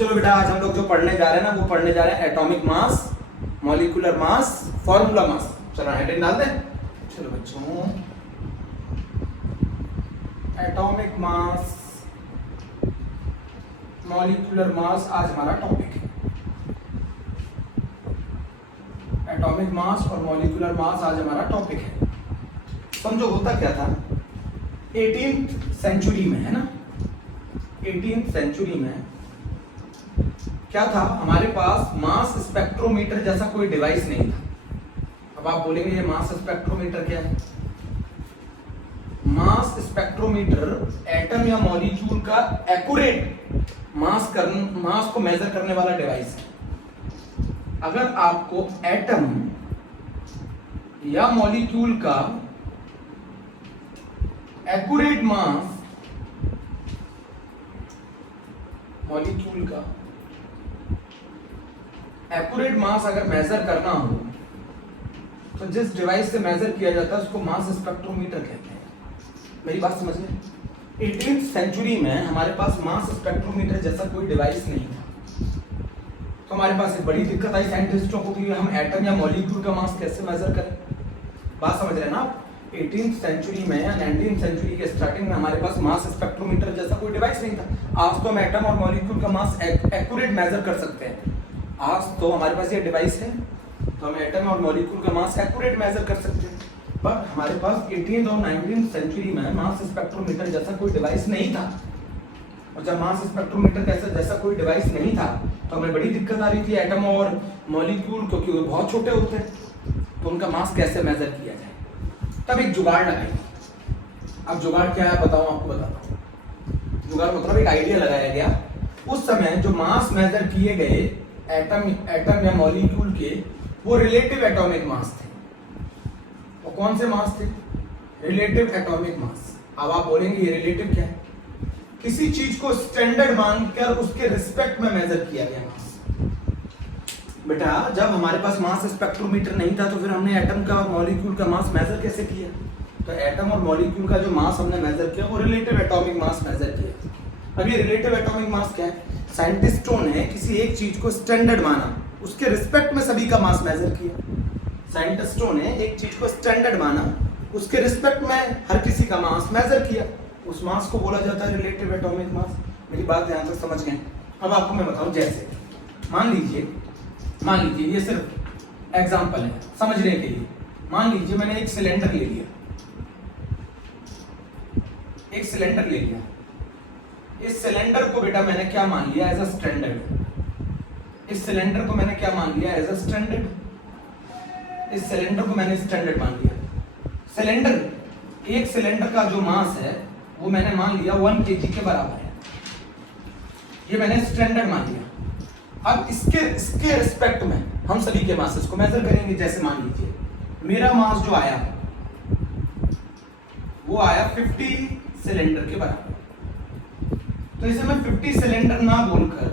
चलो बेटा, आज हम लोग जो पढ़ने जा रहे हैं ना वो पढ़ने जा रहे हैं atomic mass, molecular mass, formula mass. चलो हेडिंग डाल दें। चलो बच्चों, एटॉमिक मास, मॉलिक्यूलर मास आज हमारा टॉपिक है। एटॉमिक मास और मॉलिक्यूलर मास आज हमारा टॉपिक है। समझो होता क्या था 18th सेंचुरी में, है ना, 18th सेंचुरी में क्या था, हमारे पास मास स्पेक्ट्रोमीटर जैसा कोई डिवाइस नहीं था। अब आप बोलेंगे ये मास स्पेक्ट्रोमीटर क्या है? मास स्पेक्ट्रोमीटर एटम या मॉलिक्यूल का एक्यूरेट मास को मेजर करने वाला डिवाइस है। अगर आपको एटम या मॉलिक्यूल का एक्यूरेट मास, मॉलिक्यूल का एक्यूरेट मास अगर मेजर करना हो तो जिस डिवाइस से मेजर किया जाता है उसको मास स्पेक्ट्रोमीटर कहते हैं। मेरी बात समझ लें, 18th सेंचुरी में हमारे पास मास स्पेक्ट्रोमीटर जैसा कोई डिवाइस नहीं था। तो हमारे पास एक बड़ी दिक्कत आई साइंटिस्टों को कि हम एटम या मॉलिक्यूल का मास कैसे मेजर करें। बात समझ रहे हैं ना आप? 18th सेंचुरी में या 19th सेंचुरी के स्टार्टिंग में हमारे पास मास स्पेक्ट्रोमीटर जैसा कोई डिवाइस नहीं था। आज तो हम एटम और मॉलिक्यूल का मास एक्यूरेट मेजर कर सकते हैं। आज तो हमारे पास ये डिवाइस है तो हम एटम और मॉलिक्यूल का मास एक्यूरेट मेजर कर सकते हैं। बट हमारे पास 18th और 19th सेंचुरी में मास स्पेक्ट्रोमीटर जैसा कोई डिवाइस नहीं था। और जब मास स्पेक्ट्रोमीटर जैसा कोई डिवाइस नहीं था तो हमें बड़ी दिक्कत आ रही थी एटम और मॉलिक्यूल, क्योंकि वो बहुत छोटे होते हैं, तो उनका मास कैसे मेजर किया जाए। तब एक जुगाड़ लगाई। अब जुगाड़ क्या है बताओ, आपको बताता हूँ। जुगाड़ मतलब एक आइडिया लगाया गया। उस समय जो मास मेजर किए गए एटम या मॉलिक्यूल के, वो रिलेटिव एटॉमिक मास थे। वो कौन से मास थे? Relative atomic mass. अब आप बोलेंगे ये रिलेटिव क्या है? किसी चीज को स्टैंडर्ड मानकर उसके रिस्पेक्ट में मेजर किया गया मास। बेटा, जब हमारे पास मास स्पेक्ट्रोमीटर नहीं था तो फिर हमने एटम का और मॉलिक्यूल का मास मेजर कैसे किया? तो एटम और मॉलिक्यूल का जो मास हमने मेजर किया वो रिलेटिव एटॉमिक मास मेजर किया। अब ये रिलेटिव एटॉमिक मास क्या है? साइंटिस्टों ने किसी एक चीज को स्टैंडर्ड माना, उसके रिस्पेक्ट में सभी का मास मेजर किया। साइंटिस्टों ने एक चीज को स्टैंडर्ड माना, उसके रिस्पेक्ट में हर किसी का मास मेजर किया। उस मास को बोला जाता है रिलेटिव एटॉमिक मास। मेरी बात ध्यान से समझ गए? अब आपको मैं बताऊं, जैसे मान लीजिए ये सिर्फ एग्जांपल है समझने के लिए। मान लीजिए मैंने एक सिलेंडर ले लिया, इस सिलेंडर को बेटा मैंने क्या मान लिया? As a standard. इस सिलेंडर को मैंने क्या मान लिया? As a standard. इस सिलेंडर को मैंने स्टैंडर्ड मान लिया। एक सिलेंडर का जो मास है वो मैंने मान लिया 1 kg के बराबर है। ये मैंने स्टैंडर्ड मान लिया। अब इसके रिस्पेक्ट में हम सभी के मासेस को मेजर करेंगे। जैसे मान लीजिए मेरा मास जो आया वो आया 50 सिलेंडर के बराबर। तो इसे मैं 50 सिलेंडर ना बोलकर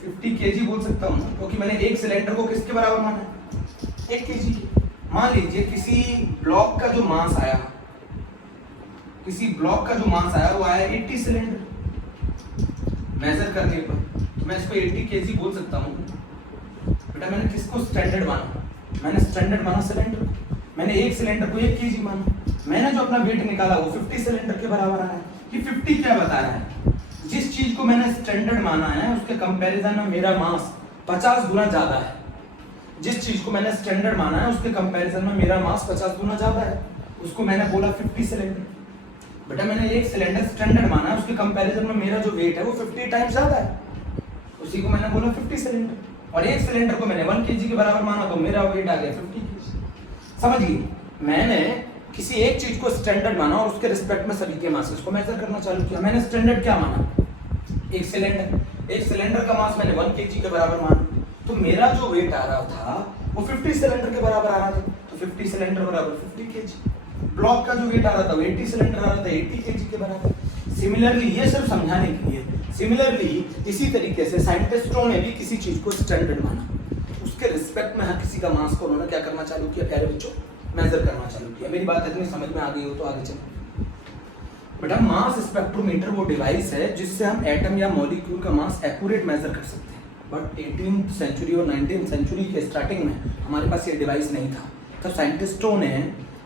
50 kg बोल सकता हूँ, क्योंकि मैंने एक सिलेंडर को किसके बराबर माना? 1 kg के। मान लीजिए किसी ब्लॉक का जो मास आया वो आया 80 सिलेंडर मेजर करने पर, तो मैं इसको 80 kg बोल सकता हूँ। बेटा मैंने किसको स्टैंडर्ड माना? मैंने स्टैंडर्ड माना सिलेंडर। मैंने एक सिलेंडर को 1 kg माना। मैंने जो अपना वेट निकाला वो 50 सिलेंडर के बराबर आया। कि 50 क्या बता रहा है? जिस चीज को मैंने स्टैंडर्ड माना है उसके कंपैरिजन में मेरा मास 50 गुना ज्यादा है। जिस चीज को मैंने स्टैंडर्ड माना है उसके कंपैरिजन में मेरा मास 50 गुना ज्यादा है। उसको मैंने बोला 50 सिलेंडर। बेटा मैंने एक सिलेंडर स्टैंडर्ड माना है, उसके कंपैरिजन में मेरा जो वेट है वो 50 टाइम्स ज्यादा है। उसी को मैंने बोला 50 सिलेंडर। और एक सिलेंडर को मैंने 1 kg के बराबर माना तो मेरा वेट आ गया 50 kg। समझिए, मैंने किसी एक चीज को स्टैंडर्ड माना और उसके रिस्पेक्ट में सभी के मासेस को मेजर करना चालू किया। मैंने स्टैंडर्ड क्या माना? एक सिलेंडर का मास मैंने 1 kg के बराबर माना, तो मेरा जो वेट आ रहा था वो 50 सिलेंडर के बराबर आ रहा था। तो 50 सिलेंडर बराबर 50 kg। ब्लॉक का जो वेट आ रहा था वो 80 सिलेंडर आ रहा था, 80 kg के बराबर। सिमिलरली, ये सिर्फ समझाने के लिए, सिमिलरली इसी तरीके से साइंटिस्टों ने भी किसी चीज को स्टैंडर्ड माना, उसके रिस्पेक्ट में हर किसी का मास को उन्होंने क्या करना चालू किया? प्यारे बच्चों, मेजर करना चालू किया। मेरी बात इतनी समझ में आ गई हो तो आगे चलो। बेटा मास स्पेक्ट्रोमीटर वो डिवाइस है जिससे हम एटम या मॉलिक्यूल का मास एक्यूरेट मेजर कर सकते हैं, बट 18th सेंचुरी और 19th सेंचुरी के स्टार्टिंग में हमारे पास ये डिवाइस नहीं था। तो साइंटिस्टों ने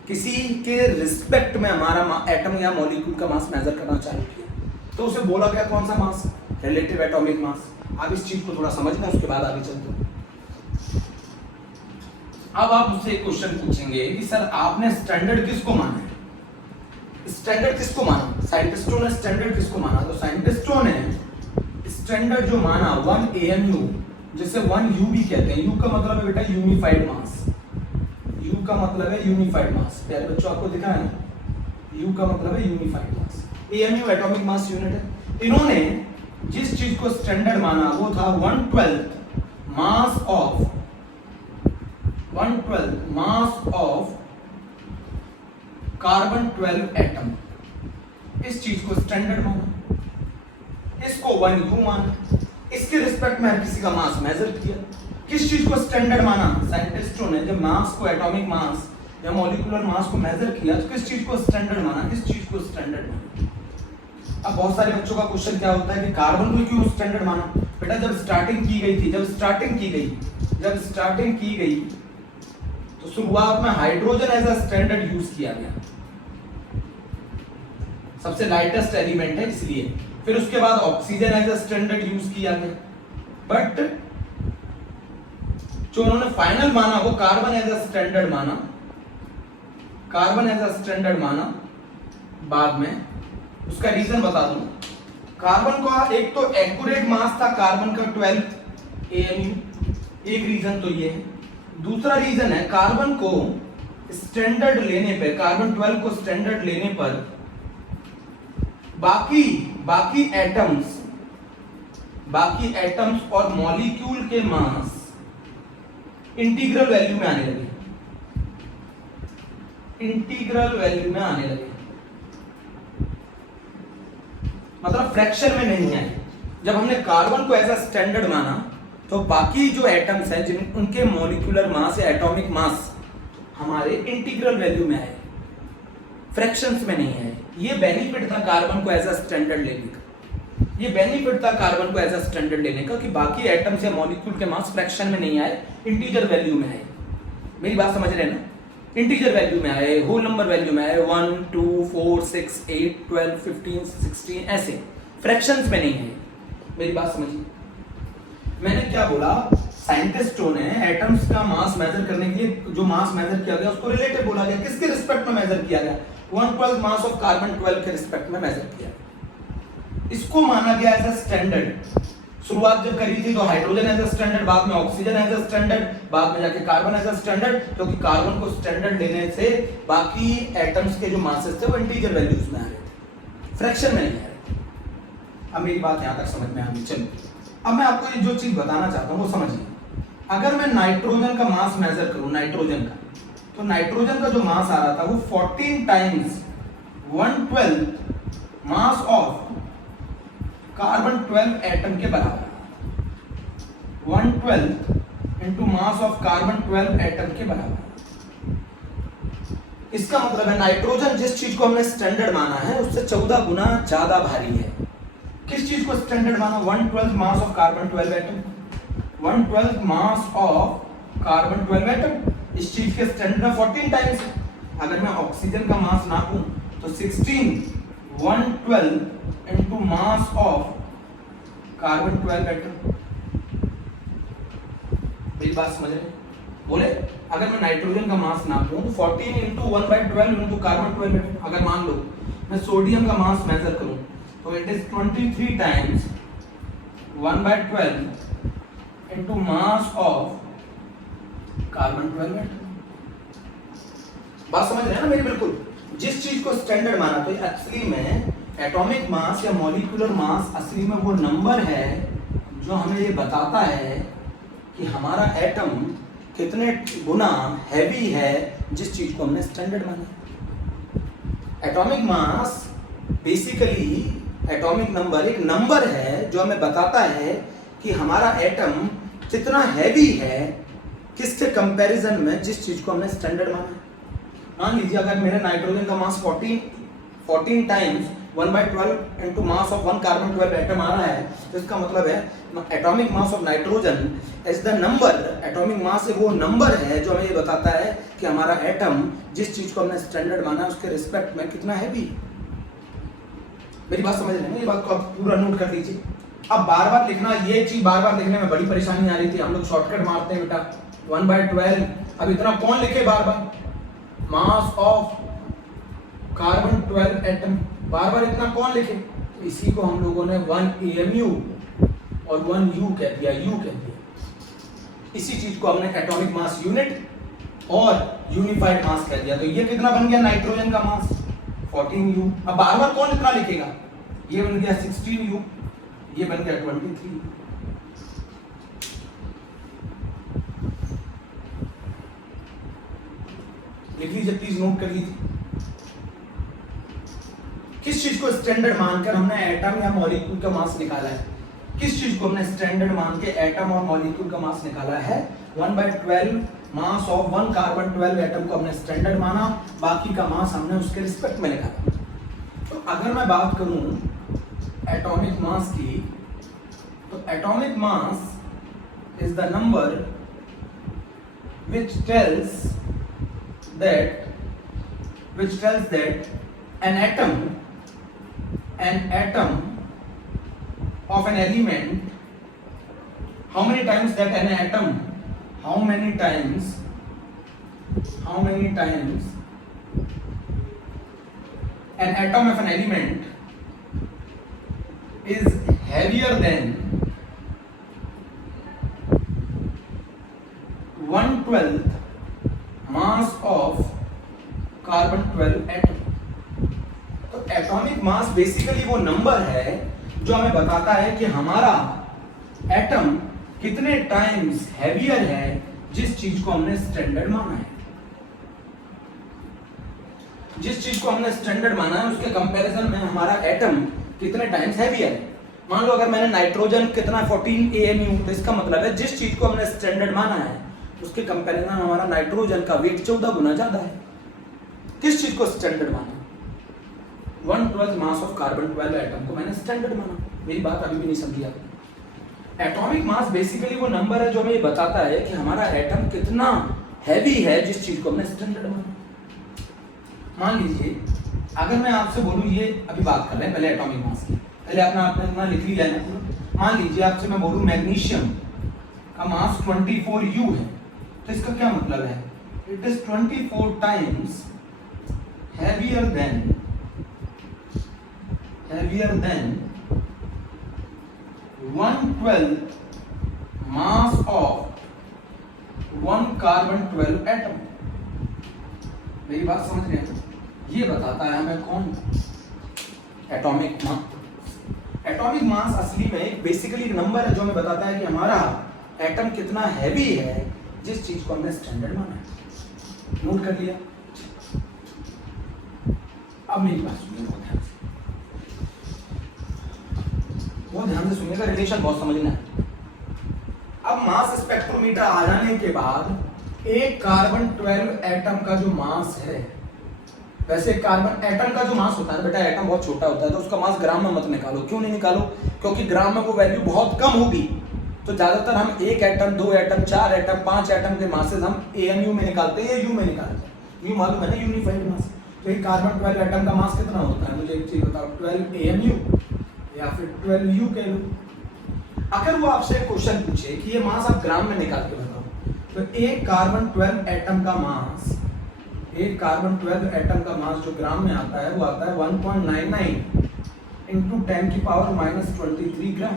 किसी के रिस्पेक्ट में हमारा एटम या मॉलिक्यूल का मास मेजर करना चालू किया, तो उसे बोला गया कौन सा मास, रिलेटिव एटॉमिक मास। आप इस चीज को थोड़ा समझ लें, उसके बाद आगे चलते हैं। अब आप मुझसे एक क्वेश्चन पूछेंगे कि सर आपने स्टैंडर्ड किसको माना है, स्टैंडर्ड किसको माना, साइंटिस्टों ने स्टैंडर्ड किसको माना? तो साइंटिस्टों ने स्टैंडर्ड जो माना 1 AMU, जिसे 1 U भी कहते हैं। U का मतलब है बेटा यूनिफाइड मास, U का मतलब है यूनिफाइड मास। प्यारे बच्चों आपको दिखा है, U का मतलब है यूनिफाइड मास, AMU एटॉमिक मास यूनिट है। इन्होंने जिस चीज को स्टैंडर्ड माना वो था 1/12 mass of 1/12 mass of carbon 12 atom, इस चीज को स्टैंडर्ड माना, इसको 1 U माना, इसके रिस्पेक्ट में हर किसी का मास मेजर किया। किस चीज को स्टैंडर्ड माना? साइंटिस्टों ने जब मास को, एटॉमिक मास या मॉलिक्यूलर मास को मेजर किया तो किस चीज को स्टैंडर्ड माना? इस चीज को स्टैंडर्ड माना। अब बहुत सारे बच्चों का क्वेश्चन क्या होता है कि कार्बन को क्यों स्टैंडर्ड माना? बेटा जब स्टार्टिंग की गई थी, जब स्टार्टिंग की गई तो शुरुआत में hydrogen as a standard use किया गया, सबसे लाइटेस्ट एलिमेंट है इसलिए। फिर उसके बाद oxygen as a standard use किया गया, बट जो उन्होंने फाइनल माना वो कार्बन एज अ स्टैंडर्ड माना, कार्बन एज अ स्टैंडर्ड माना बाद में। उसका रीजन बता दूं, कार्बन का एक तो एक्यूरेट मास था कार्बन का 12 AMU, एक रीजन तो ये है। दूसरा रीजन है कार्बन को स्टैंडर्ड लेने पे, कार्बन 12 को स्टैंडर्ड लेने पर बाकी एटम्स और मॉलिक्यूल के मास इंटीग्रल वैल्यू में आने लगे, मतलब फ्रैक्शन में नहीं आए। जब हमने कार्बन को एज अ स्टैंडर्ड माना तो बाकी जो एटम्स हैं जिन उनके मॉलिक्यूलर मास या एटॉमिक मास हमारे इंटीग्रल वैल्यू में आए, फ्रैक्शंस में नहीं आए। ये बेनिफिट था कार्बन को एज अ स्टैंडर्ड लेने का, कि बाकी एटम्स या मॉलिक्यूल के मास फ्रैक्शन में नहीं आए, इंटीजर वैल्यू में आए। मेरी बात समझ रहे हैं ना? इंटीजर वैल्यू में आए, होल नंबर वैल्यू में आए, 1 2 4 6 8 12 15 16 ऐसे, फ्रैक्शंस में नहीं है। मेरी बात समझिए, मैंने क्या बोला, साइंटिस्टों ने एटम्स का मास मेजर करने के लिए जो मास मेजर किया गया उसको रिलेटिव बोला गया। किसके रिस्पेक्ट में मेजर किया गया? 1/12 मास ऑफ कार्बन 12 के रिस्पेक्ट में मेजर किया, इसको माना गया एज अ स्टैंडर्ड। शुरुआत जब करी थी तो हाइड्रोजन एज अ स्टैंडर्ड, बाद में ऑक्सीजन एज अ स्टैंडर्ड, बाद में जाके कार्बन एज अ स्टैंडर्ड, क्योंकि कार्बन को स्टैंडर्ड लेने से बाकी एटम्स के जो मासेस थे वो इंटीजर वैल्यूज में आ रहे थे, फ्रैक्शन में नहीं आ रहे थे। अब मेरी बात यहां तक समझ में आ गई। चलो अब मैं आपको ये जो चीज बताना चाहता हूं वो समझिए। अगर मैं नाइट्रोजन का मास मेजर करूं, नाइट्रोजन का, तो नाइट्रोजन का जो मास आ रहा था वो 14 times 1/12 mass of carbon 12 atom के बराबर, 1/12 into mass of carbon 12 atom के बराबर। इसका मतलब है नाइट्रोजन जिस चीज को हमने स्टैंडर्ड माना है उससे 14 गुना ज्यादा भारी है। किस चीज को स्टैंडर्ड माना? 1/12 mass of carbon 12 atom, 1/12 mass of carbon 12 atom. इस चीज के स्टैंडर्ड 14 टाइम्स। अगर मैं ऑक्सीजन का मास नापूं तो 16 1/12 into mass of carbon 12 atom. मेरी बात समझ रहे हैं? बोले अगर मैं नाइट्रोजन का मास नापूं तो 14 इंटू 1/12 इंटू कार्बन 12 एटम। अगर मान लो मैं सोडियम का मास मेजर करूं तो it is 23 times 1/12 into mass of carbon 12 atom. बात समझ रहे हैं ना मेरी? बिल्कुल। जिस चीज को स्टैंडर्ड माना तो एक्चुअली में एटॉमिक मास या मॉलिक्यूलर मास असली में वो नंबर है जो हमें ये बताता है कि हमारा एटम कितने गुना हैवी है जिस चीज को हमने स्टैंडर्ड माना। Atomic mass basically, atomic number एक नंबर है जो हमें बताता है कि हमारा एटम कितना हैवी है किसके कंपैरिजन में जिस चीज को हमने स्टैंडर्ड माना। मान लीजिए अगर मेरे नाइट्रोजन का mass 14 times 1/12 into mass of 1 carbon 12 atom आ रहा है, तो इसका मतलब है atomic mass of nitrogen is the number, atomic mass वो नंबर है जो हमें ये बताता है कि हमारा एटम जिस चीज को हमने स्टैंडर्ड माना है उसके रिस्पेक्ट में कितना हैवी। मेरी बात समझ रहे हैं? ये बात को आप पूरा नोट कर लीजिए। अब बार बार लिखना, ये चीज बार बार लिखने में बड़ी परेशानी आ रही थी, हम लोग शॉर्टकट मारते हैं बेटा 1/12। अब इतना कौन लिखे बार बार, मास ऑफ कार्बन 12 एटम बार बार इतना कौन लिखे, इसी को हम लोगों ने 1 AMU और 1 U कह दिया, U कह दिया। इसी चीज को हमने एटॉमिक मास यूनिट और यूनिफाइड मास कह दिया। तो ये कितना बन गया नाइट्रोजन का मास 14U। अब बार बार कौन इतना लिखेगा, ये बन गया 16U, ये बन गया 23। लिख लीजिए प्लीज, नोट कर लीजिए। किस चीज को स्टैंडर्ड मानकर हमने एटम या मॉलिक्यूल का मास निकाला है, किस चीज को हमने स्टैंडर्ड मान के एटम और मॉलिक्यूल का मास निकाला है, 1/12 मास ऑफ 1 कार्बन 12 एटम को हमने स्टैंडर्ड माना, बाकी का मास हमने उसके रिस्पेक्ट में निकाला। तो अगर मैं बात करूं एटॉमिक मास की, तो atomic mass is the number which tells that an atom of an element, how many times that an atom, how many times an atom of an element is heavier than 1/12 mass of carbon 12 atom. तो atomic mass basically वो number है जो हमें बताता है कि हमारा atom कितने टाइम्स हैवियर है जिस चीज को हमने स्टैंडर्ड माना है। जिस चीज को हमने स्टैंडर्ड माना है उसके कंपैरिजन में हमारा एटम कितने टाइम्स हैवियर है। मान लो अगर मैंने नाइट्रोजन कितना 14 AMU, तो इसका मतलब है जिस चीज को हमने स्टैंडर्ड माना है उसके कंपैरिजन में हमारा नाइट्रोजन का वेट 14 गुना ज्यादा है। किस चीज को स्टैंडर्ड माना, 1/12 मास ऑफ कार्बन 12 एटम को मैंने स्टैंडर्ड माना। मेरी बात अभी भी नहीं समझी आप। एटॉमिक मास बेसिकली वो नंबर है जो हमें बताता है कि हमारा एटम कितना हैवी है जिस चीज को हमने स्टैंडर्ड माना। मान लीजिए अगर मैं आपसे बोलूं, ये अभी बात कर रहे हैं पहले एटॉमिक मास की, पहले आपने अपना लिख लिया है। मान लीजिए आपसे मैं बोलूं मैग्नीशियम का मास 24U है, तो इसका क्या मतलब है, it is 24 times heavier than 1/12 mass of 1 carbon 12 atom. मेरी बात समझ रहे हैं? ये बताता है हमें कौन, एटॉमिक मास। एटॉमिक मास असली में बेसिकली एक नंबर है जो हमें बताता है कि हमारा एटम कितना हैवी है जिस चीज को हमने स्टैंडर्ड माना है। नोट कर लिया? अब मेरी बात सुनिए बहुत ध्यान से सुनिएगा, रिलेशन बहुत समझना है। अब मास स्पेक्ट्रोमीटर आ जाने के बाद एक कार्बन 12 एटम का जो मास है, वैसे कार्बन एटम का जो मास होता है बेटा, एटम बहुत छोटा होता है तो उसका मास ग्राम में मत निकालो। क्यों नहीं निकालो? क्योंकि ग्राम में वो वैल्यू बहुत कम होगी। तो ज्यादातर हम 1 एटम 2 एटम 4 एटम 5 एटम के मासेस हम AMU में निकालते हैं या U में निकालते हैं। यू मालूम है ना, यूनिफाइड मास। तो एक कार्बन 12 एटम का मास कितना होता है, मुझे एक चीज बताओ, 12 AMU या फिर 12U कह लो। अगर वो आपसे क्वेश्चन पूछे कि ये मास आप ग्राम में निकाल के बताओ, तो एक कार्बन 12 एटम का मास, एक कार्बन 12 एटम का मास जो ग्राम में आता है वो आता है 1.99 इंटू 10⁻⁻23 ग्राम।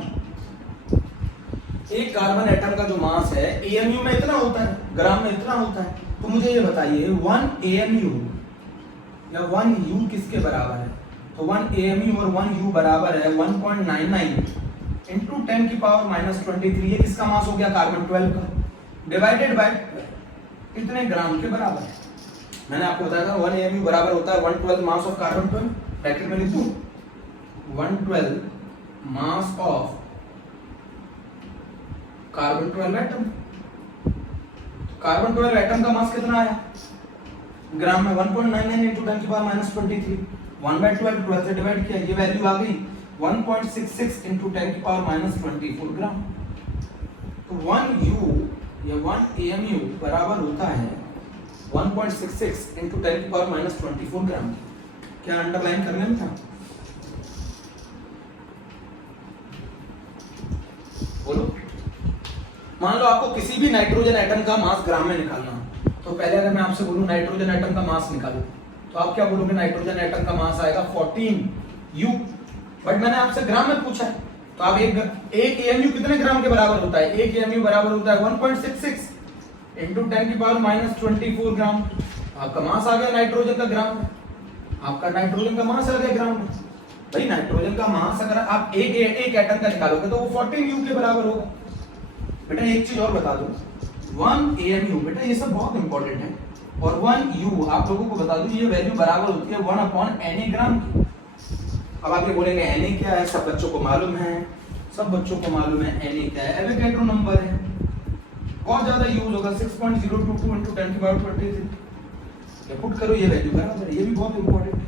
एक कार्बन एटम का जो मास है AMU में इतना होता है, ग्राम में इतना होता है। तो मुझे ये बताइए 1 AMU या 1 U किसके बराबर है? तो 1 AMU और 1 U बराबर है 1.99 इंटू 10⁻⁻23। ये किसका मास हो गया? कार्बन 12 का, डिवाइडेड बाय कितने ग्राम के बराबर है। मैंने आपको बताया था 1 AMU बराबर होता है 1/12 मास ऑफ कार्बन 12। ब्रैकेट में लिख दूं 1/12 mass of carbon 12 atom. Carbon 12 atom का मास कितना आया ग्राम में? 1.99 इंटू 10⁻⁻23। 1/12 12 से डिवाइड किया, ये वैल्यू आ गई 1.66 into 10 की पावर माइनस 24 ग्राम। तो 1 U या 1 AMU बराबर होता है 1.66 into 10 की पावर माइनस 24 ग्राम। क्या अंडरलाइन करने में था? बोलो। मान लो आपको किसी भी नाइट्रोजन एटम का मास ग्राम में निकालना, तो पहले अगर मैं आपसे बोलूं नाइट्रोजन एटम का मास निकालो, तो आप क्या बोलोगे? नाइट्रोजन एटम का मास आएगा 14 U, बट मैंने आपसे ग्राम में पूछा है, तो आप एक AMU कितने ग्राम के बराबर होता है? एक AMU बराबर होता है 1.66 into 10 की पावर माइनस 24 ग्राम। आपका मास आ गया नाइट्रोजन का ग्राम में, आपका नाइट्रोजन का मास आ गया ग्राम में। भाई नाइट्रोजन का मास अगर आप एक एटम का निकालोगे तो वो 14 U के बराबर होगा। बेटा एक चीज और बता दूं, 1 AMU, बेटा ये सब बहुत इंपॉर्टेंट है, और 1 U आप लोगों को बता दूं ये वैल्यू बराबर होती है 1/Na ग्राम की। अब आप ये बोलेंगे Na क्या है? सब बच्चों को मालूम है, सब बच्चों को मालूम है Na क्या है, एवोगैड्रो नंबर है, बहुत ज्यादा यूज होगा, 6.022 into 10 की पावर 23। ये पुट करो, ये वैल्यू बराबर है, ये भी बहुत इंपॉर्टेंट है।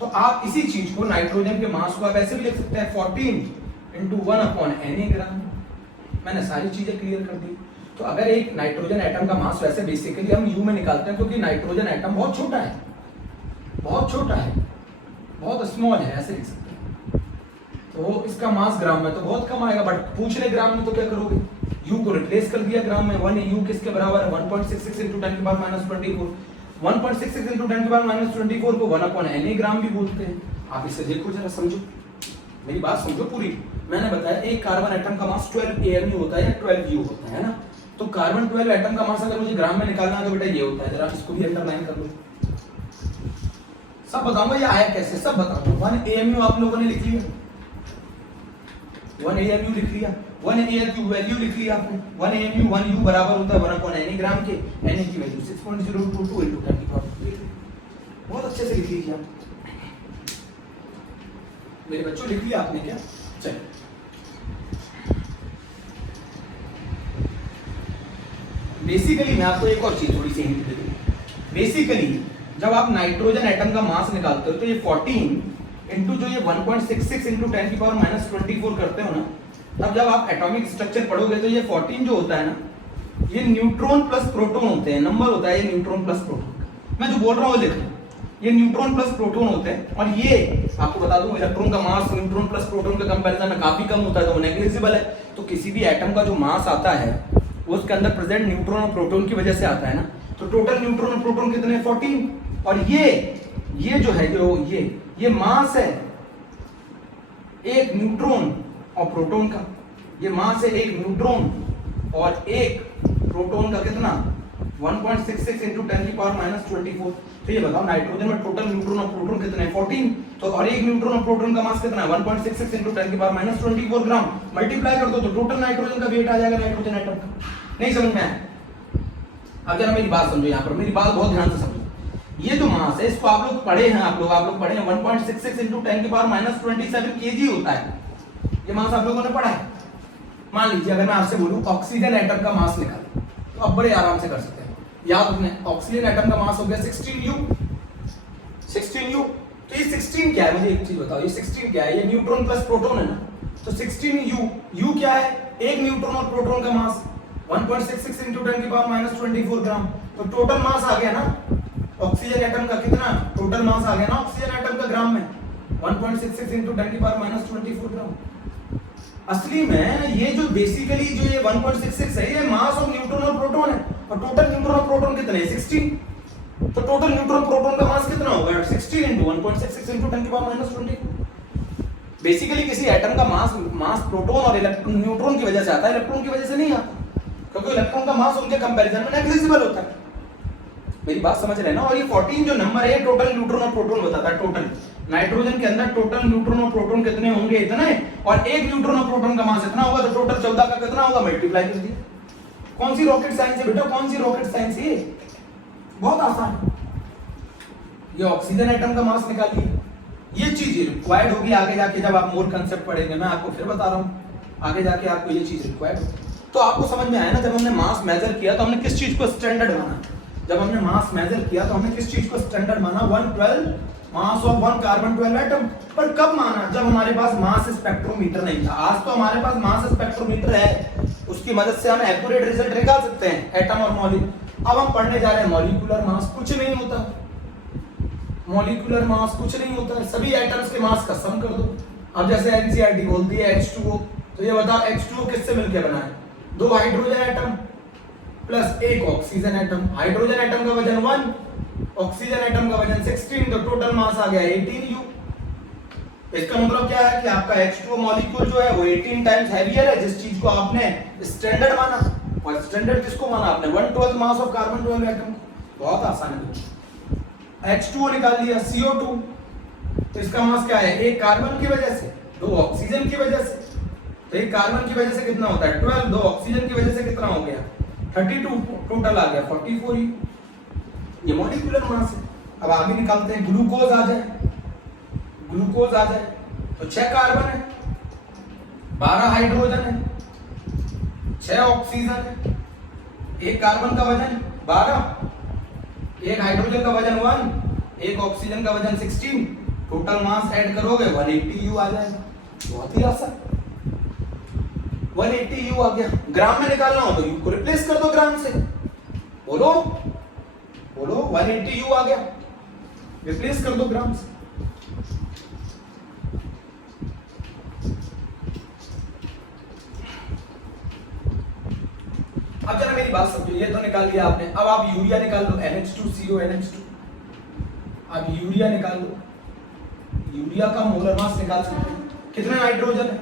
तो आप इसी चीज को नाइट्रोजन के मास को आप ऐसे भी लिख सकते हैं 14 into 1/Na ग्राम। मैंने सारी चीजें क्लियर कर दी। तो अगर एक नाइट्रोजन एटम का मास, वैसे बेसिकली हम यू में निकालते हैं क्योंकि नाइट्रोजन एटम बहुत छोटा है, बहुत छोटा है, बहुत स्मॉल है, ऐसे लिख सकते हैं। तो इसका मास ग्राम में तो बहुत कम आएगा, बट पूछ रहे ग्राम में तो क्या करोगे? यू को रिप्लेस कर दिया ग्राम में। 1 यू किसके बराबर है? 1.66 into 10 की पावर माइनस 24। 1.66 into 10 की पावर माइनस 24 को 1/Na ग्राम भी बोलते हैं। आप इसे देखो जरा, समझो मेरी बात, समझो पूरी। मैंने बताया एक कार्बन एटम का मास 12 AMU होता है या 12 U होता है ना। तो कार्बन 12 एटम का मास अगर मुझे ग्राम में निकालना है तो बेटा ये होता है, जरा इसको भी अंडरलाइन कर लो। सब बताऊंगा ये आया कैसे, सब बताऊंगा। 1 AMU आप लोगों ने लिख लिया, 1 AMU लिख लिया, 1 AMU वैल्यू लिख लिया आपने। 1 AMU 1 U बराबर होता है 1/Na ग्राम के। Na की वैल्यू 6.022 into 10 की पावर। बहुत अच्छे से लिख लीजिए आप मेरे बच्चों, लिख लिया आपने क्या? चलिए बेसिकली मैं आपको एक और चीज थोड़ी सी हिंट दे दूं। बेसिकली जब आप नाइट्रोजन एटम का मास निकालते हो तो ये 14 इंटू जो ये 1.66 इंटू 10 की पावर माइनस 24 करते हो ना, तब जब आप एटॉमिक स्ट्रक्चर पढ़ोगे तो ये 14 जो होता है ना, ये न्यूट्रॉन प्लस प्रोटॉन होते हैं, नंबर होता है ये न्यूट्रॉन प्लस प्रोटॉन। मैं जो बोल रहा हूँ लिख, ये न्यूट्रॉन प्लस प्रोटॉन होते हैं, और ये आपको बता दूं इलेक्ट्रॉन का मास न्यूट्रॉन प्लस प्रोटॉन के कंपैरिजन में काफी कम होता है, तो वो नेग्लिजिबल है। तो किसी भी एटम का जो मास आता है वो उसके अंदर प्रेजेंट न्यूट्रॉन और प्रोटॉन की वजह से आता है ना। तो टोटल न्यूट्रॉन और प्रोटॉन कितने? 14। और ये जो है, जो ये मास है एक न्यूट्रॉन और प्रोटॉन का, ये मास है एक न्यूट्रॉन और एक प्रोटॉन का, कितना? 1.66 into 10 की पावर माइनस 24। तो ये बताओ नाइट्रोजन में टोटल न्यूट्रॉन और प्रोटॉन कितने हैं? 14। तो और एक न्यूट्रॉन और प्रोटॉन का मास कितना है? 1.66 into 10 की पावर माइनस 24 ग्राम। मल्टीप्लाई कर दो तो टोटल नाइट्रोजन का वेट आ जाएगा नाइट्रोजन एटम का। नहीं समझ में आया? अब जरा मेरी बात समझो, यहाँ पर मेरी बात बहुत ध्यान से समझो। ये जो मास है इसको आप लोग पढ़े हैं, आप लोग पढ़े हैं 1.66 into 10 की पावर माइनस 27 kg होता है। ये मास आप लोगों ने पढ़ा है। मान लीजिए अगर मैं आपसे बोलूं ऑक्सीजन एटम का मास निकालो, तो आप बड़े आराम से कर सकते हैं। याद रखना, ऑक्सीजन एटम का मास हो गया 16U। 16U, तो ये 16 क्या है? मुझे एक चीज बताओ, ये 16 क्या है? ये न्यूट्रॉन प्लस प्रोटॉन है ना। तो 16U, U क्या है? एक न्यूट्रॉन और प्रोटॉन का मास 1.66 into 10 की पावर माइनस 24 ग्राम। तो टोटल मास आ गया ना ऑक्सीजन एटम का, कितना? टोटल मास आ गया ना ऑक्सीजन एटम का ग्राम में 1.66 into 10 की पावर माइनस 24 ग्राम। असली में ये जो बेसिकली जो ये 1.66 है, ये मास ऑफ न्यूट्रॉन और प्रोटॉन है, और टोटल न्यूट्रॉन और प्रोटॉन कितने हैं? 16। तो टोटल न्यूट्रॉन प्रोटॉन का मास कितना होगा? 16 into 1.66 into 10 की पावर माइनस 20। बेसिकली किसी एटम का मास प्रोटॉन और न्यूट्रॉन की वजह से आता है, इलेक्ट्रॉन की वजह से नहीं आता, क्योंकि इलेक्ट्रॉन का मास उनके कंपैरिजन में नेग्लिजिबल होता है। मेरी बात समझ रहे हैं ना? और ये 14 जो नंबर है टोटल न्यूट्रॉन और प्रोटॉन बताता है। टोटल नाइट्रोजन के अंदर टोटल न्यूट्रॉन और प्रोटॉन कितने होंगे? इतने। और एक न्यूट्रॉन और प्रोटॉन का मास इतना होगा, तो टोटल 14 का कितना होगा? मल्टीप्लाई कर दिया। कौन सी रॉकेट साइंस है बेटा? कौन सी रॉकेट साइंस है? बहुत आसान है। ये ऑक्सीजन एटम का मास निकालिए। ये चीज रिक्वायर्ड होगी आगे जाके, जब आप मोर कंसेप्ट पढ़ेंगे। मैं आपको फिर बता रहा हूं, आगे जाके आपको ये चीज रिक्वायर्ड होगी। तो आपको समझ में आया ना, जब हमने मास मेजर किया तो हमने किस चीज को स्टैंडर्ड माना? जब हमने मास मेजर किया तो हमने किस चीज को स्टैंडर्ड माना? 112 मास ऑफ 1 कार्बन 12 एटम। पर कब माना? जब हमारे पास मास स्पेक्ट्रोमीटर नहीं था। आज तो हमारे पास मास स्पेक्ट्रोमीटर है, उसकी मदद से हम एक्यूरेट रिजल्ट निकाल सकते हैं एटम और मॉलिक्यूल। अब हम पढ़ने जा रहे हैं मॉलिक्यूलर मास। कुछ नहीं होता, मॉलिक्यूलर मास कुछ नहीं होता, सभी एटम्स के मास का सम कर दो। अब जैसे एनसीईआरटी बोलती है H2O, तो ये बताओ H2O किससे मिलकर बना है? 2 hydrogen atom plus 1 oxygen atom. Hydrogen atom का वजन 1, ऑक्सीजन एटम का वजन 16, तो टोटल मास आ गया 18U। इसका मतलब क्या है कि आपका H2O मॉलिक्यूल जो है वो 18 टाइम्स हैवियर है, जिस चीज को आपने स्टैंडर्ड माना। और स्टैंडर्ड किसको माना आपने? 112 मास ऑफ कार्बन 12 एटम। बहुत आसान है। H2O निकाल लिया, CO2, तो इसका मास क्या है? 1 कार्बन की वजह से, 2 ऑक्सीजन की वजह से। तो 1 कार्बन की वजह से कितना होता है? 12, 2 ऑक्सीजन की वजह से कितना हो गया? 32, टोटल आ गया 44। ये मॉलिक्यूलर मास है। अब आगे निकालते हैं, ग्लूकोज आ जाए, ग्लूकोज आ जाए तो 6 कार्बन है, 12 हाइड्रोजन है, 6 ऑक्सीजन है, 1 कार्बन का वजन 12, 1 हाइड्रोजन का वजन 1, 1 ऑक्सीजन का वजन 16, टोटल मास ऐड करोगे 180U आ जाएगा। बहुत ही आसान, 180U आ गया। ग्राम में निकालना हो तो U को रिप्लेस कर दो ग्राम से। बोलो बोलो, 180U आ गया, रिप्लेस कर दो ग्राम से। अब जरा मेरी बात समझो, ये तो निकाल लिया आपने। अब आप यूरिया निकाल लो, NH2CONH2। अब यूरिया निकाल लो, यूरिया का मोलर मास निकाल सकते हैं। कितने नाइट्रोजन है?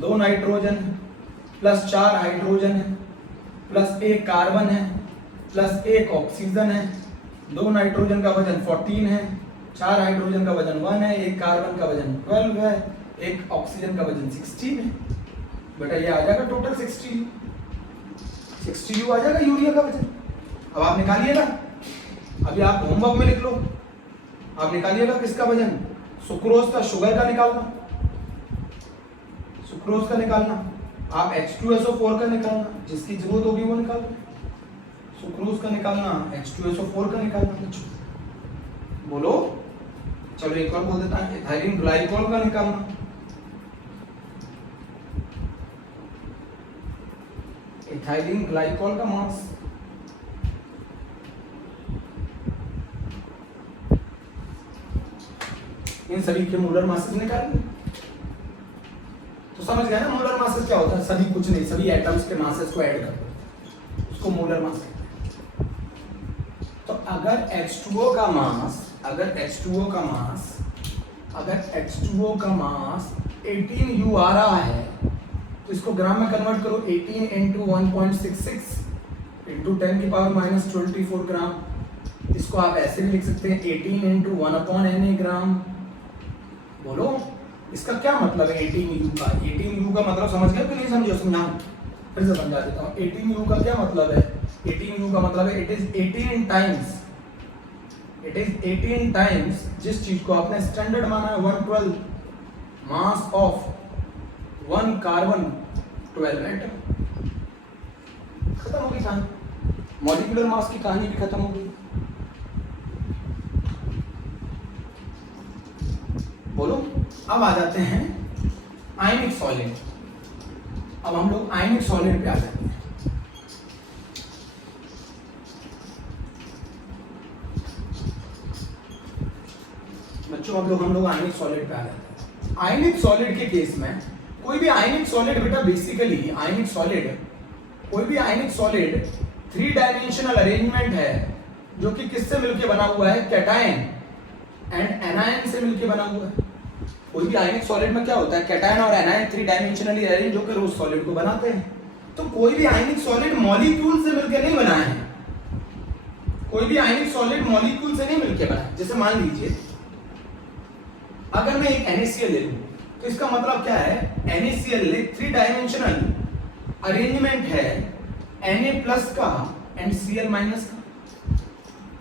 2 नाइट्रोजन है, प्लस 4 हाइड्रोजन है, प्लस 1 कार्बन है, प्लस 1 ऑक्सीजन है। 2 नाइट्रोजन का वजन 14 है, 4 हाइड्रोजन का वजन 1 है, 1 कार्बन का वजन 12 है, 1 ऑक्सीजन का वजन 16 है। बेटा ये आ जाएगा टोटल 60U आ जाएगा यूरिया का वजन। अब आप निकालिएगा, अभी आप होमवर्क में लिख लो, आप निकालिएगा किसका वजन? सुक्रोज का, शुगर का निकालना, सुक्रोज का निकालना। आप H2SO4 का निकालना, जिसकी जरूरत होगी वो निकालना। सुक्रोज का निकालना, H2SO4 का निकालना। बोलो, चलो एक और बोल देता हूं, एथिलीन ग्लाइकोल का निकालना। एथिलीन ग्लाइकोल का मास इन सभी के मोलर मासेस निकालेंगे। तो समझ गए ना मोलर मासेस क्या होता है? सभी कुछ नहीं, सभी एटम्स के मासेस को ऐड कर दो, उसको मोलर मास कहते हैं। तो अगर H2O का मास, अगर H2O का मास 18U आ रहा है, तो इसको ग्राम में कन्वर्ट करो। 18 into 1.66 into 10 की पावर -24 ग्राम। इसको आप ऐसे भी लिख सकते हैं 18 into 1/Na ग्राम। बोलो, इसका क्या मतलब है 18U का? 18U का मतलब समझ गए कि नहीं समझे? समझाऊं, फिर से समझा देता हूँ। 18U का क्या मतलब है? 18U का मतलब है it is 18 times, it is 18 times जिस चीज को आपने स्टैंडर्ड माना है 112 मास ऑफ 1 कार्बन 12 एटम। खत्म हो गई कहानी, मॉलिक्यूलर मास की कहानी भी खत्म हो गई। बोलो, अब आ जाते हैं आयनिक सॉलिड। अब हम लोग आयनिक सॉलिड पे आ जाते हैं। बच्चों अब हम लोग आयनिक सॉलिड पे आ जाते हैं। आयनिक सॉलिड के केस में कोई भी आयनिक सॉलिड, बेटा बेसिकली आयनिक सॉलिड, कोई भी आयनिक सॉलिड 3 डायमेंशनल अरेंजमेंट है, जो कि किससे मिलके बना हुआ है? कैटायन एंड एनायन से मिलके बना हुआ है। कोई भी आयनिक सॉलिड में क्या होता है? कैटायन और एनायन 3 डायमेंशनली अरेंज होकर उस सॉलिड को बनाते हैं। तो कोई भी आयनिक सॉलिड मॉलिक्यूल से मिलकर नहीं बना है, कोई भी आयनिक सॉलिड मॉलिक्यूल से नहीं मिलकर बना है। जैसे मान लीजिए अगर मैं एक NaCl ले लूं, तो इसका मतलब क्या है? NaCl 3 डायमेंशनल अरेंजमेंट है Na+ का एंड Cl- का,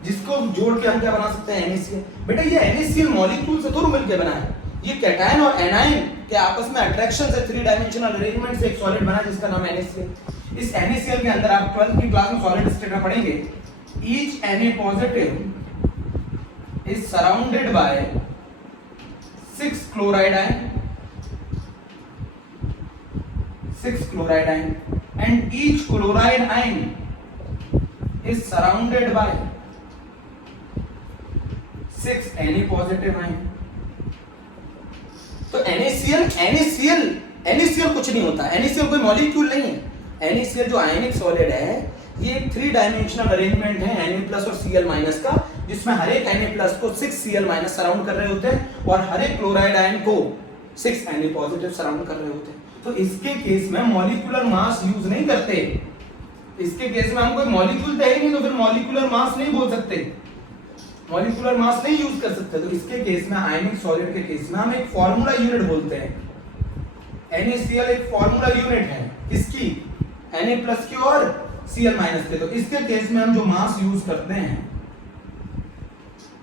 जिसको जोड़ के हम क्या बना सकते हैं? NaCl। बेटा ये NaCl मॉलिक्यूल से थोड़ा मिलकर बना है, ये कैटायन और एनायन के आपस में अट्रैक्शन से 3 डायमेंशनल अरेंजमेंट से एक सॉलिड बना जिसका नाम है NaCl। इस NaCl के अंदर आप 12th की क्लास में सॉलिड स्टेट में पढ़ेंगे each Na positive is surrounded by 6 chloride ion and each chloride ion is surrounded by 6 Na positive ion। तो NaCl कुछ नहीं होता, NaCl कोई मॉलिक्यूल नहीं है। NaCl जो आयनिक सॉलिड है ये एक 3 डायमेंशनल अरेंजमेंट है Na+ और Cl- का, जिसमें हर एक Na+ को 6 Cl- सराउंड कर रहे होते हैं और हर एक क्लोराइड आयन को 6 Na पॉजिटिव सराउंड कर रहे होते हैं। तो इसके केस में मॉलिक्यूलर मास यूज नहीं करते। इसके केस में हम कोई मॉलिक्यूल तो है नहीं, तो फिर मॉलिक्यूलर मास नहीं बोल सकते, मॉलिक्यूलर मास नहीं यूज कर सकते। तो इसके केस में आयनिक सॉलिड के केस में हम एक फार्मूला यूनिट बोलते हैं। NaCl एक फार्मूला यूनिट है किसकी? Na+ की और Cl- के। तो इसके केस में हम जो मास यूज करते हैं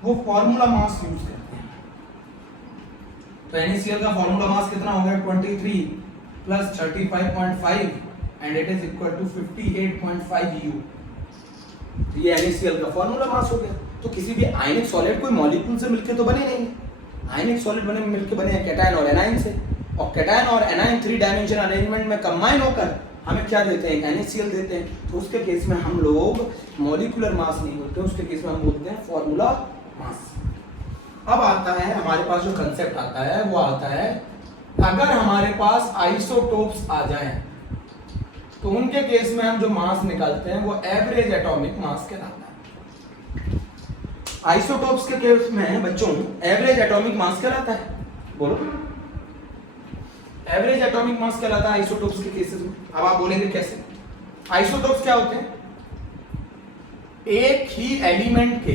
वो फार्मूला मास यूज करते हैं। तो NaCl का फार्मूला मास कितना हो गया? 23 + 35.5 and it is equal to 58.5 U। ये NaCl का फार्मूला मास हो गया। तो किसी भी आयनिक सॉलिड कोई मॉलिक्यूल से मिलके तो बने नहीं, आयनिक सॉलिड मिलके बने हैं कैटायन और एनायन से, और कैटायन और एनायन 3 डायमेंशनल अरेंजमेंट में कंबाइन होकर हमें क्या देते हैं? NaCl देते हैं। तो उसके केस में हम लोग मॉलिक्यूलर मास नहीं बोलते, उसके केस में हम बोलते हैं फार्मूला मास। अब आता है हमारे पास जो कंसेप्ट आता है वो आता है अगर हमारे पास आइसोटोप्स आ जाएं तो उनके केस में हम जो मास निकालते हैं वो एवरेज एटॉमिक मास कहलाता है। आइसोटोप्स के केस में बच्चों एवरेज एटॉमिक मास कहलाता है। बोलो, एवरेज एटॉमिक मास कहलाता है आइसोटोप्स के केसेस में। अब आप बोलेंगे कैसे? आइसोटोप्स क्या होते हैं? एक ही एलिमेंट के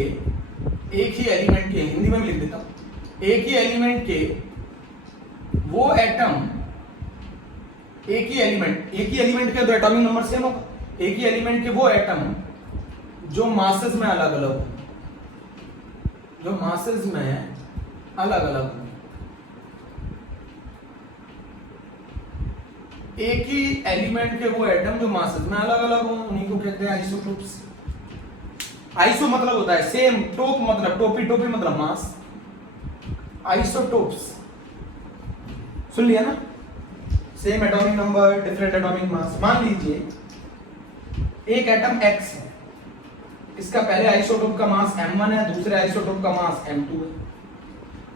हिंदी में भी लिख देता हूं, एक ही एलिमेंट के वो एटम, एक ही एलिमेंट के दो एटॉमिक नंबर सेम होगा, एक ही एलिमेंट के वो एटम जो मासेस में अलग अलग हो, एक ही एलिमेंट के वो एटम जो मासेस में अलग अलग हो, उन्हीं को कहते हैं आइसोटोप्स। आइसो मतलब होता है सेम, टोप मतलब टोपी मतलब मास। आइसोटोप्स सुन लिया ना? Same atomic number, different atomic mass. मान लीजिए एक एटम X है, इसका पहले आइसोटोप का मास M1 है, दूसरे आइसोटोप का मास M2 है।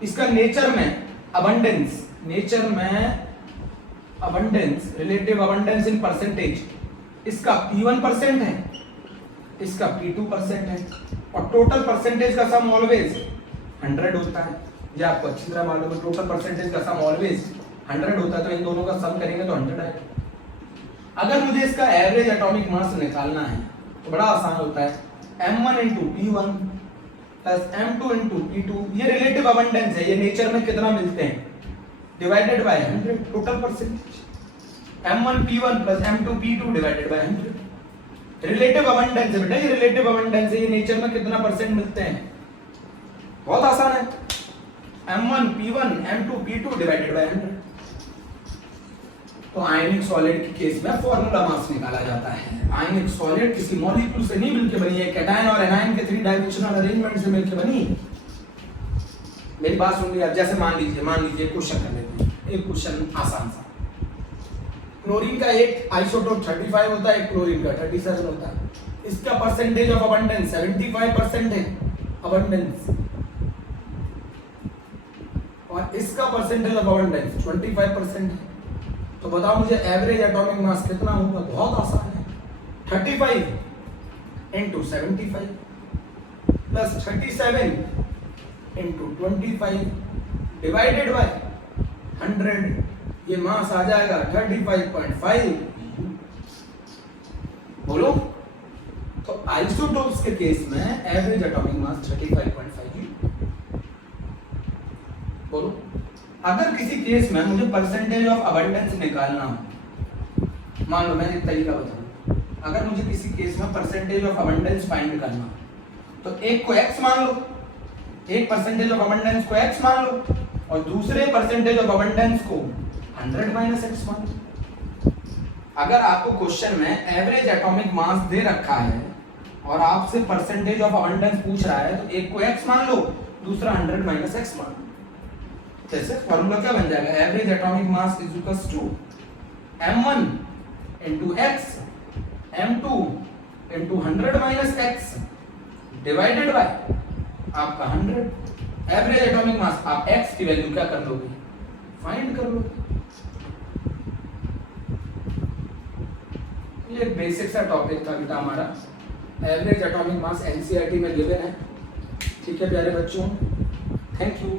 इसका नेचर में abundance, relative abundance in percentage, इसका P1% है, इसका P2% है, और टोटल परसेंटेज का सम ऑलवेज 100 होता है। ये आपको अच्छी तरह मालूम है, टोटल परसेंटेज का सम ऑलवेज 100 होता है। तो इन दोनों का सम करेंगे तो 100 आएगा। अगर मुझे इसका एवरेज एटॉमिक मास निकालना है तो बड़ा आसान होता है, M1 × P1 + M2 × P2, ये रिलेटिव अबंडेंस है, ये नेचर में कितना मिलते हैं, divided by 100 total percentage. M1 P1 + M2 P2 divided by 100 relative abundance है बेटा, ये रिलेटिव अबंडेंस है, ये नेचर में कितना परसेंट मिलते हैं, बहुत आसान है। M1 P1 M2 P2 divided by 100। तो आयनिक सॉलिड के केस में फार्मूला मास निकाला जाता है। आयनिक सॉलिड किसी मॉलिक्यूल से नहीं मिलके बनी है, कैटायन और एनायन के 3 डायमेंशनल अरेंजमेंट से मिलके बनी। मेरी बात सुन ली आप? जैसे मान लीजिए क्वेश्चन कर लेते हैं, एक क्वेश्चन आसान सा। क्लोरीन का एक आइसोटोप 35 होता है, एक क्लोरीन का 37 होता है। इसका परसेंटेज ऑफ अबंडेंस 75% है अबंडेंस, और इसका परसेंटेज ऑफ अबंडेंस 25% है। तो बताओ मुझे एवरेज एटॉमिक मास कितना होगा? बहुत आसान है, 35 × 75 + 37 × 25 डिवाइडेड बाय 100। ये मास आ जाएगा 35.5। बोलो, तो आइसोटोप्स के केस में एवरेज एटॉमिक मास 35.5। बोलो, अगर किसी केस में मुझे परसेंटेज ऑफ अबंडेंस निकालना हो, मान लो मैं एक तरीका बताऊं, अगर मुझे किसी केस में परसेंटेज ऑफ अबंडेंस फाइंड करना हो तो एक को x मान लो, एक परसेंटेज ऑफ अबंडेंस को x मान लो, और दूसरे परसेंटेज ऑफ अबंडेंस को 100 - x मान लो। अगर आपको क्वेश्चन में एवरेज एटॉमिक मास दे रखा है और आपसे परसेंटेज ऑफ अबंडेंस पूछ रहा है, तो एक को x मान लो, दूसरा 100 माइनस x मान लो। जैसे फॉर्मूला क्या बन जाएगा, average atomic mass is equals to m1 into x m2 into 100 minus x divided by आपका 100। एवरेज एटॉमिक मास, आप x की वैल्यू क्या कर लोगे, फाइंड कर लोगे। ये बेसिक सा टॉपिक था बेटा हमारा, एवरेज एटॉमिक मास एनसीईआरटी में गिवन है। ठीक है प्यारे बच्चों, थैंक यू।